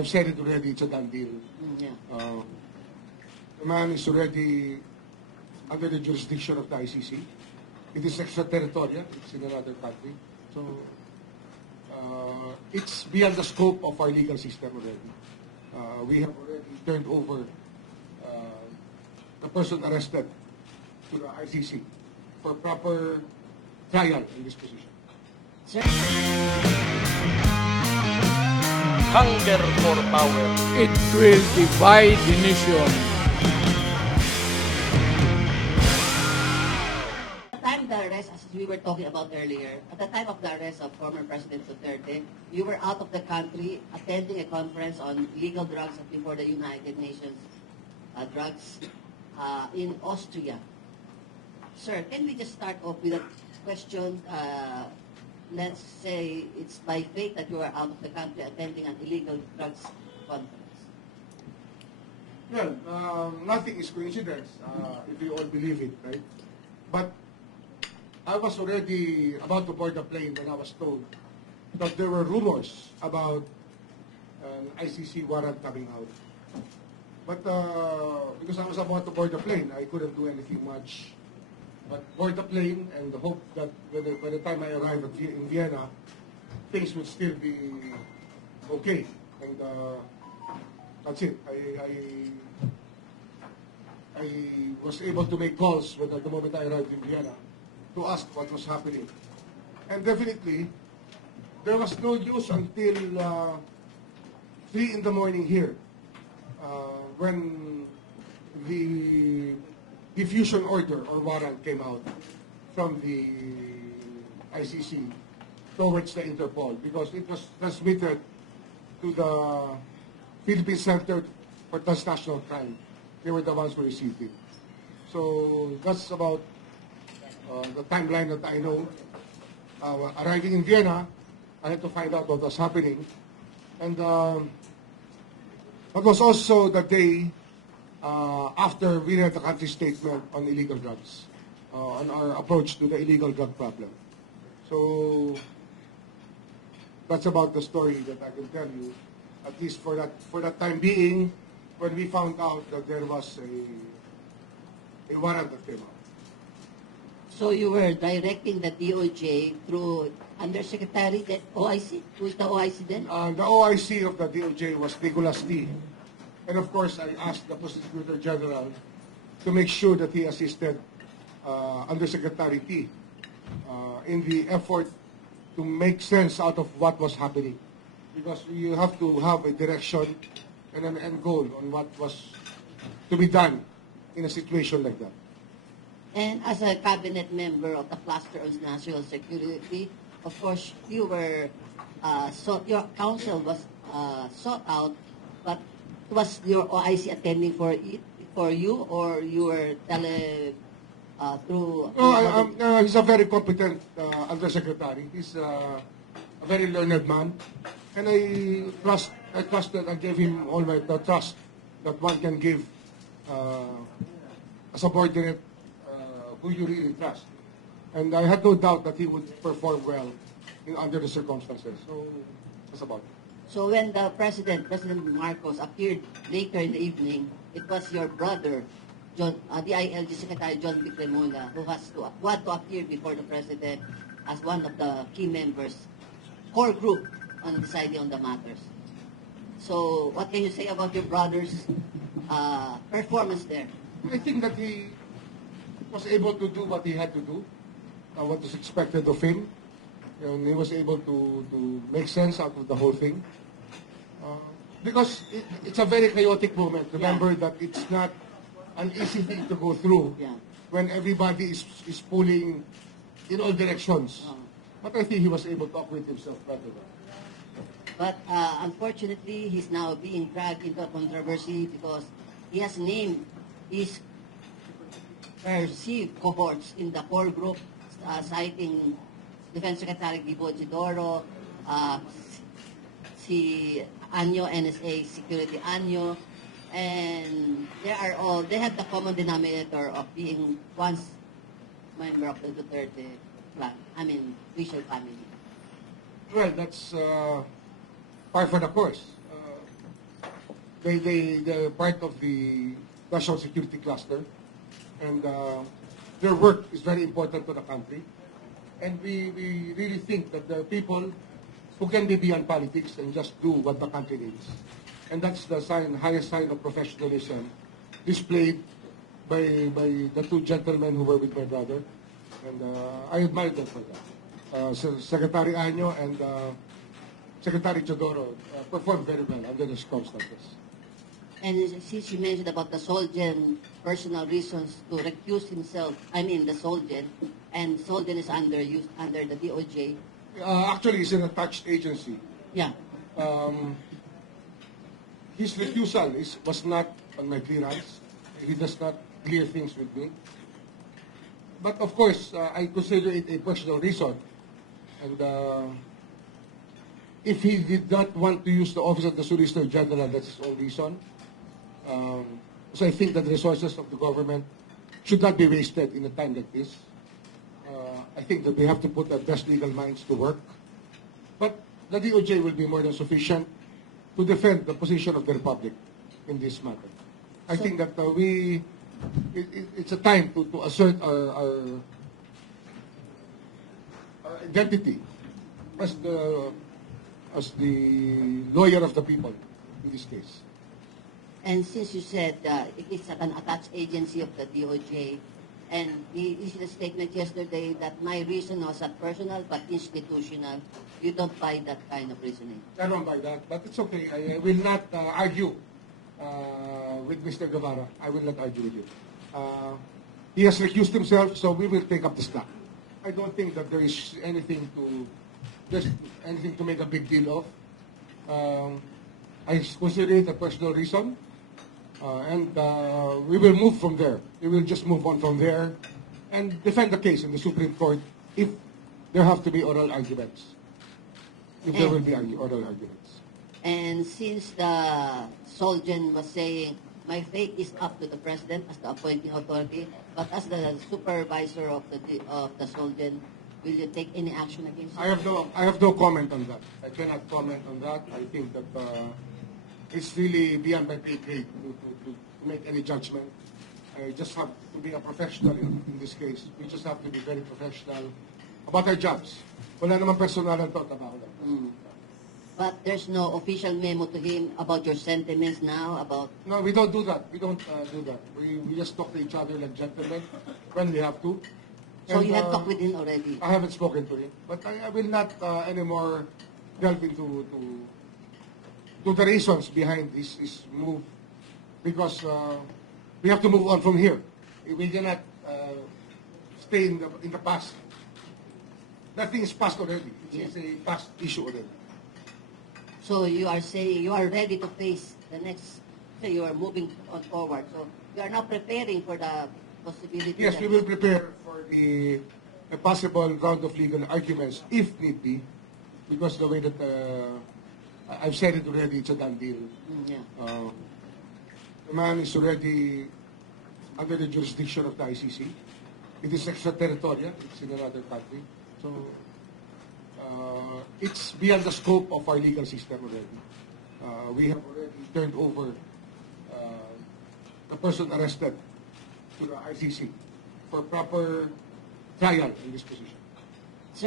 I've said it already, it's a done deal. Yeah. The man is already under the jurisdiction of the ICC. It is extraterritorial, it's in another country. So it's beyond the scope of our legal system already. We have already turned over the person arrested to the ICC for proper trial in this position. Sir? Hunger for power. It will divide the nation. At the time of the arrest, as we were talking about earlier, at the time of the arrest of former President Duterte, you were out of the country attending a conference on illegal drugs before the United Nations drugs in Austria. Sir, can we just start off with a question? Let's say it's by fate that you are out of the country attending an illegal drugs conference. Well, nothing is coincidence, if you all believe it, right? But I was already about to board the plane when I was told that there were rumors about an ICC warrant coming out. But because I was about to board the plane, I couldn't do anything much. But board the plane and hope that by the time I arrive in Vienna, things would still be okay. And that's it. I was able to make calls when at the moment I arrived in Vienna to ask what was happening. And definitely, there was no news until 3 in the morning here when the diffusion order or warrant came out from the ICC towards the Interpol because it was transmitted to the Philippine Center for Transnational Crime. They were the ones who received it. So that's about the timeline that I know. Arriving in Vienna, I had to find out what was happening. And that was also the day after we read the country statement on illegal drugs, on our approach to the illegal drug problem. So that's about the story that I can tell you, at least for that time being, when we found out that there was a warrant that came out. So you were directing the DOJ through Undersecretary at OIC? Who is the OIC then? The OIC of the DOJ was Nicholas T. And of course, I asked the Prosecutor General to make sure that he assisted Undersecretary T in the effort to make sense out of what was happening. Because you have to have a direction and an end goal on what was to be done in a situation like that. And as a cabinet member of the Cluster on National Security, of course, you were your counsel was sought out, but was your OIC attending for you, or you were through? He's a very competent undersecretary. He's a very learned man, and I trusted. I gave him all the trust that one can give a subordinate who you really trust. And I had no doubt that he would perform well under the circumstances. So that's about it. So when the President Marcos appeared later in the evening, it was your brother, John, the ILG Secretary John B. Cremona, who want to appear before the President as one of the key members, core group on deciding on the matters. So what can you say about your brother's performance there? I think that he was able to do what he had to do, what was expected of him. And he was able to make sense out of the whole thing. Because it's a very chaotic moment. Remember that it's not an easy thing to go through when everybody is pulling in all directions. But I think he was able to acquit himself better. But unfortunately, he's now being dragged into a controversy because he has named his perceived cohorts in the core group, citing Defense Secretary Gibo Chidoro, si Anyo, NSA Security Anyo, and they have the common denominator of being once member of the Duterte clan, official family. Well, that's par for the course. they're part of the national security cluster, and their work is very important to the country. And we really think that there are people who can be beyond politics and just do what the country needs. And that's the highest sign of professionalism displayed by the two gentlemen who were with my brother. And I admire them for that. Secretary Año and Secretary Chodoro performed very well under the circumstances. And since you mentioned about the Solgen personal reasons to recuse himself, I mean the Solgen, and Solgen is under the DOJ. Actually, it's an attached agency. Yeah. His refusal was not on my clearance. He does not clear things with me. But of course, I consider it a personal reason. And if he did not want to use the office of the Solicitor General, that's his own reason. So I think that the resources of the government should not be wasted in a time like this. I think that we have to put our best legal minds to work. But the DOJ will be more than sufficient to defend the position of the Republic in this matter. I think that it's a time to assert our identity as the lawyer of the people in this case. And since you said it is an attached agency of the DOJ, and he issued a statement yesterday that my reason was not personal but institutional, you don't buy that kind of reasoning. I don't buy that, but it's okay. I will not argue with Mr. Guevara. I will not argue with you. He has recused himself, so we will take up the slack. I don't think that there is anything to make a big deal of. I consider it a personal reason, and we will move from there. We will just move on from there and defend the case in the Supreme Court if there have to be oral arguments. If there will be oral arguments. And since the Solgen was saying, my fate is up to the President as the appointing authority, but as the supervisor of the Solgen, will you take any action against him? I have no comment on that. I cannot comment on that. I think that it's really beyond my pay grade to make any judgment. I just have to be a professional in this case. We just have to be very professional about our jobs. Wala naman personal ang thought about that. But there's no official memo to him about your sentiments now, about... No, we don't do that. We don't do that. We just talk to each other like gentlemen when we have to. So And, you have talked with him already? I haven't spoken to him, but I will not anymore delve into the reasons behind this move, because we have to move on from here. We cannot stay in the past. That thing is past already. It's a past issue already. So you are saying you are ready to face the next, say you are moving on forward. So you are now preparing for the possibility. Yes, that we will prepare for a possible round of legal arguments if need be, because the way that I've said it already, it's a done deal. Yeah. The man is already under the jurisdiction of the ICC. It is extraterritorial. It's in another country. So it's beyond the scope of our legal system already. We have already turned over the person arrested to the ICC for proper trial in this position.